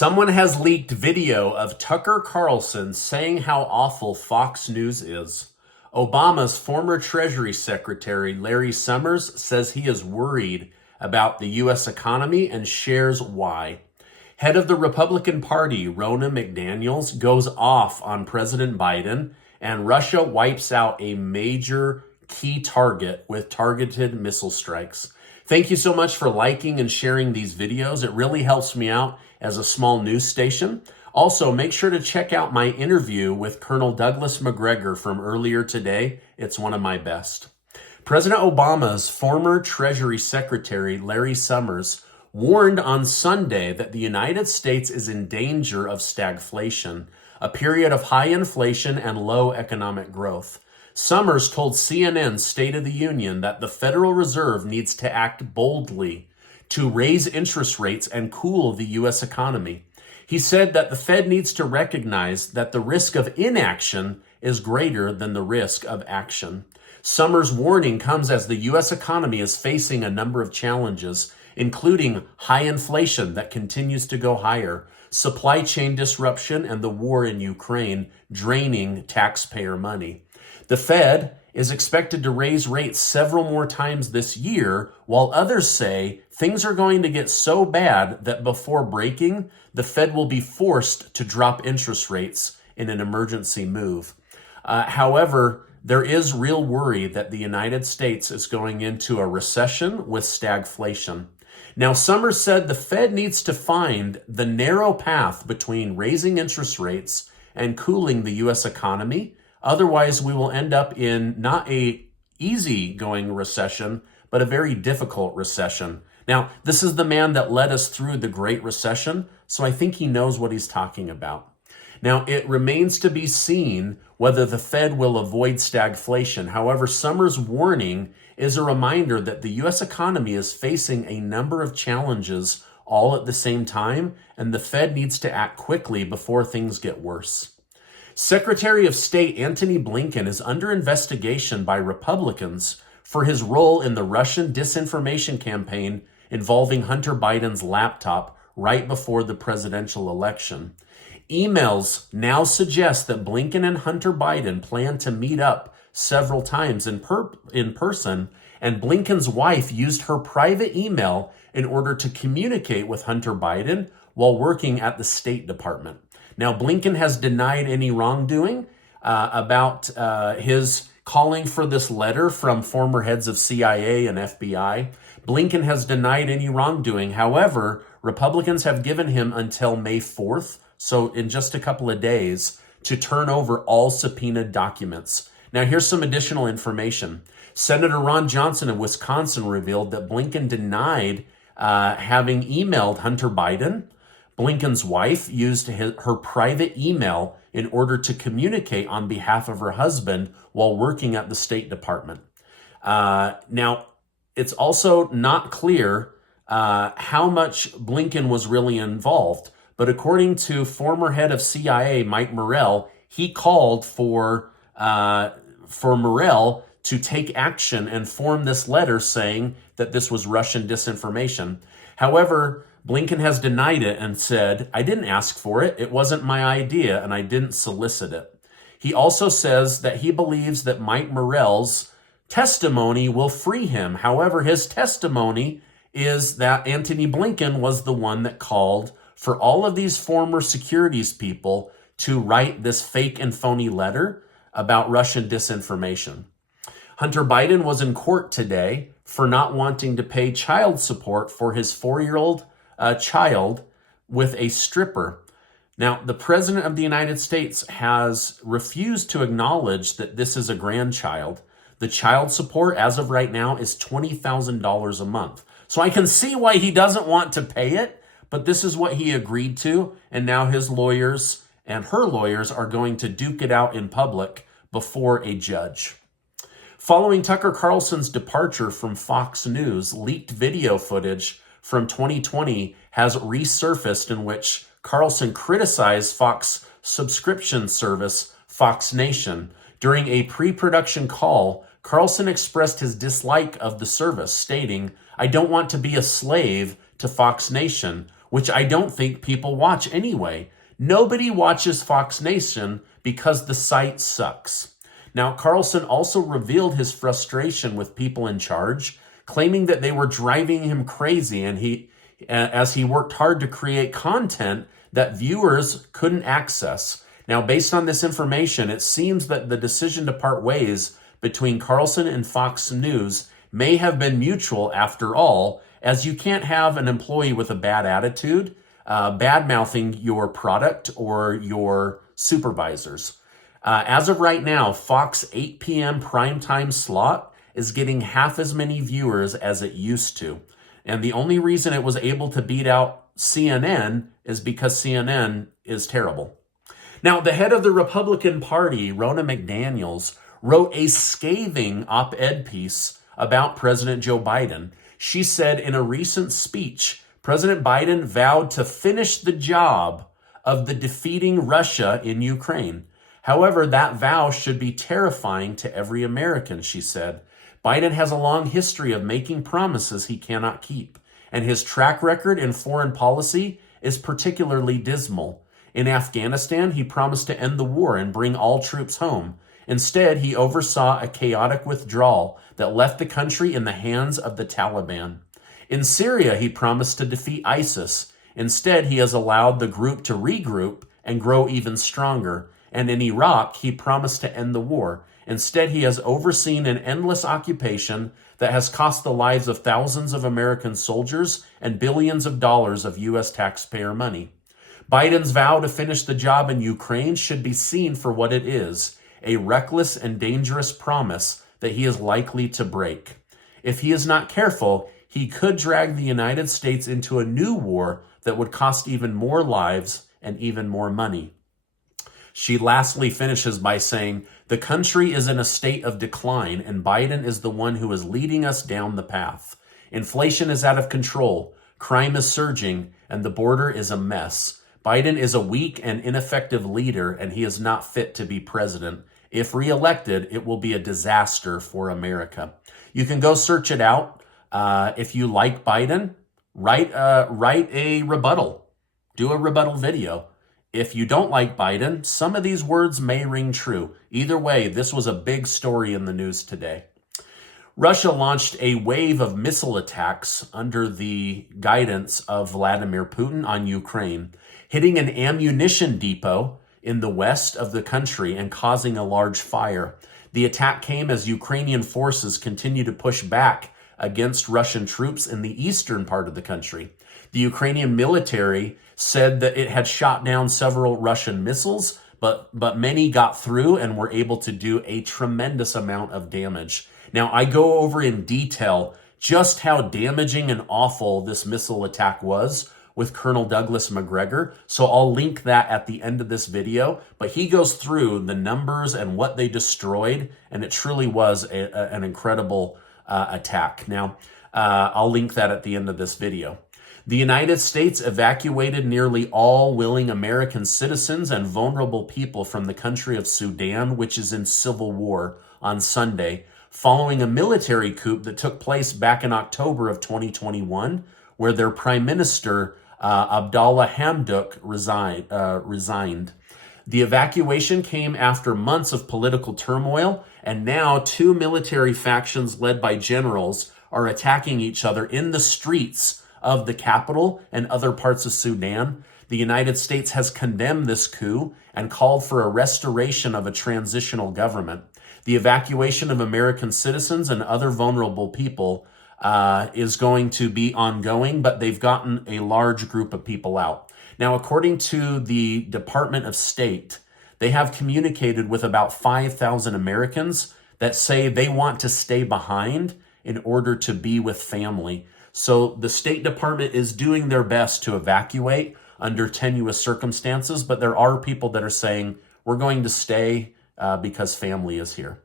Someone has leaked video of Tucker Carlson saying how awful Fox News is. Obama's former Treasury Secretary, Larry Summers, says he is worried about the U.S. economy and shares why. Head of the Republican Party, Ronna McDaniels, goes off on President Biden, and Russia wipes out a major key target with targeted missile strikes. Thank you so much for liking and sharing these videos. It really helps me out as a small news station. Also, make sure to check out my interview with Colonel Douglas McGregor from earlier today. It's one of my best. President Obama's former Treasury Secretary, Larry Summers, warned on Sunday that the United States is in danger of stagflation, a period of high inflation and low economic growth. Summers told CNN's State of the Union that the Federal Reserve needs to act boldly to raise interest rates and cool the U.S. economy. He said that the Fed needs to recognize that the risk of inaction is greater than the risk of action. Summers' warning comes as the U.S. economy is facing a number of challenges, including high inflation that continues to go higher, supply chain disruption, and the war in Ukraine draining taxpayer money. The Fed is expected to raise rates several more times this year, while others say things are going to get so bad that before breaking, the Fed will be forced to drop interest rates in an emergency move. However, there is real worry that the United States is going into a recession with stagflation. Now, Summers said the Fed needs to find the narrow path between raising interest rates and cooling the U.S. economy. Otherwise, we will end up in not a easy-going recession, but a very difficult recession. Now, this is the man that led us through the Great Recession, so I think he knows what he's talking about. Now, it remains to be seen whether the Fed will avoid stagflation. However, Summers' warning is a reminder that the U.S. economy is facing a number of challenges all at the same time, and the Fed needs to act quickly before things get worse. Secretary of State Antony Blinken is under investigation by Republicans for his role in the Russian disinformation campaign involving Hunter Biden's laptop right before the presidential election. Emails now suggest that Blinken and Hunter Biden plan to meet up several times in person, and Blinken's wife used her private email in order to communicate with Hunter Biden while working at the State Department. Now, Blinken has denied any wrongdoing about his calling for this letter from former heads of CIA and FBI. Blinken has denied any wrongdoing. However, Republicans have given him until May 4th, so in just a couple of days, to turn over all subpoenaed documents. Now, here's some additional information. Senator Ron Johnson of Wisconsin revealed that Blinken denied having emailed Hunter Biden. Blinken's wife used her private email in order to communicate on behalf of her husband while working at the State Department. Now, it's also not clear how much Blinken was really involved, but according to former head of CIA, Mike Morrell, he called for Morrell to take action and form this letter saying that this was Russian disinformation. However, Blinken has denied it and said, "I didn't ask for it. It wasn't my idea, and I didn't solicit it." He also says that he believes that Mike Morrell's testimony will free him. However, his testimony is that Antony Blinken was the one that called for all of these former securities people to write this fake and phony letter about Russian disinformation. Hunter Biden was in court today for not wanting to pay child support for his 4-year-old child with a stripper. Now, the President of the United States has refused to acknowledge that this is a grandchild. The child support, as of right now, is $20,000 a month. So I can see why he doesn't want to pay it, but this is what he agreed to, and now his lawyers and her lawyers are going to duke it out in public before a judge. Following Tucker Carlson's departure from Fox News, leaked video footage from 2020 has resurfaced in which Carlson criticized Fox subscription service Fox Nation. During a pre-production call, Carlson expressed his dislike of the service, stating, "I don't want to be a slave to Fox Nation. which I don't think people watch anyway. Nobody watches Fox Nation because the site sucks. Now, Carlson also revealed his frustration with people in charge, claiming that they were driving him crazy, and as he worked hard to create content that viewers couldn't access. Now, based on this information, it seems that the decision to part ways between Carlson and Fox News may have been mutual after all, as you can't have an employee with a bad attitude bad-mouthing your product or your supervisors. As of right now, Fox 8 p.m. primetime slot is getting half as many viewers as it used to. And the only reason it was able to beat out CNN is because CNN is terrible. Now, the head of the Republican Party, Ronna McDaniels, wrote a scathing op-ed piece about President Joe Biden. She said in a recent speech, President Biden vowed to finish the job of the defeating Russia in Ukraine. However, that vow should be terrifying to every American, she said. Biden has a long history of making promises he cannot keep, and his track record in foreign policy is particularly dismal. In Afghanistan, he promised to end the war and bring all troops home. Instead, he oversaw a chaotic withdrawal that left the country in the hands of the Taliban. In Syria, he promised to defeat ISIS. Instead, he has allowed the group to regroup and grow even stronger. And in Iraq, he promised to end the war. Instead, he has overseen an endless occupation that has cost the lives of thousands of American soldiers and billions of dollars of U.S. taxpayer money. Biden's vow to finish the job in Ukraine should be seen for what it is, a reckless and dangerous promise that he is likely to break. If he is not careful, he could drag the United States into a new war that would cost even more lives and even more money. She lastly finishes by saying, the country is in a state of decline, and Biden is the one who is leading us down the path. Inflation is out of control, crime is surging, and the border is a mess. Biden is a weak and ineffective leader, and he is not fit to be president. If reelected, it will be a disaster for America. You can go search it out. If you like Biden, write a rebuttal. Do a rebuttal video. If you don't like Biden, some of these words may ring true. Either way, this was a big story in the news today. Russia launched a wave of missile attacks under the guidance of Vladimir Putin on Ukraine, hitting an ammunition depot in the west of the country and causing a large fire. The attack came as Ukrainian forces continue to push back against Russian troops in the eastern part of the country. The Ukrainian military said that it had shot down several Russian missiles, but many got through and were able to do a tremendous amount of damage. Now, I go over in detail just how damaging and awful this missile attack was with Colonel Douglas McGregor, so I'll link that at the end of this video, but he goes through the numbers and what they destroyed, and it truly was an incredible attack. Now, I'll link that at the end of this video. The United States evacuated nearly all willing American citizens and vulnerable people from the country of Sudan, which is in civil war, on Sunday, following a military coup that took place back in October of 2021, where their Prime Minister, Abdallah Hamdok, resigned. The evacuation came after months of political turmoil, and now two military factions led by generals are attacking each other in the streets of the capital and other parts of Sudan. The United States has condemned this coup and called for a restoration of a transitional government. The evacuation of American citizens and other vulnerable people is going to be ongoing, but they've gotten a large group of people out. Now, according to the Department of State, they have communicated with about 5,000 Americans that say they want to stay behind in order to be with family. So the State Department is doing their best to evacuate under tenuous circumstances, but there are people that are saying, we're going to stay because family is here.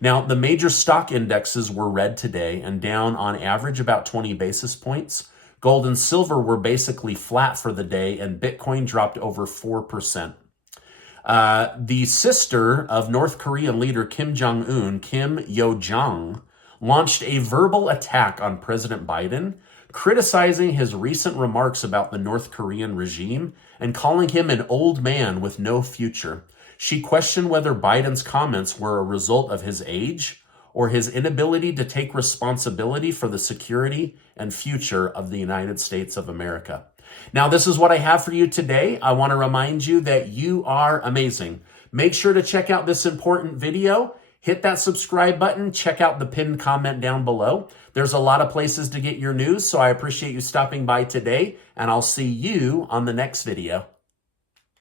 Now, the major stock indexes were red today and down on average about 20 basis points. Gold and silver were basically flat for the day, and Bitcoin dropped over 4%. The sister of North Korean leader Kim Jong-un, Kim Yo-jong, launched a verbal attack on President Biden, criticizing his recent remarks about the North Korean regime and calling him an old man with no future. She questioned whether Biden's comments were a result of his age or his inability to take responsibility for the security and future of the United States of America. Now, this is what I have for you today. I want to remind you that you are amazing. Make sure to check out this important video. Hit that subscribe button. Check out the pinned comment down below. There's a lot of places to get your news, so I appreciate you stopping by today, and I'll see you on the next video.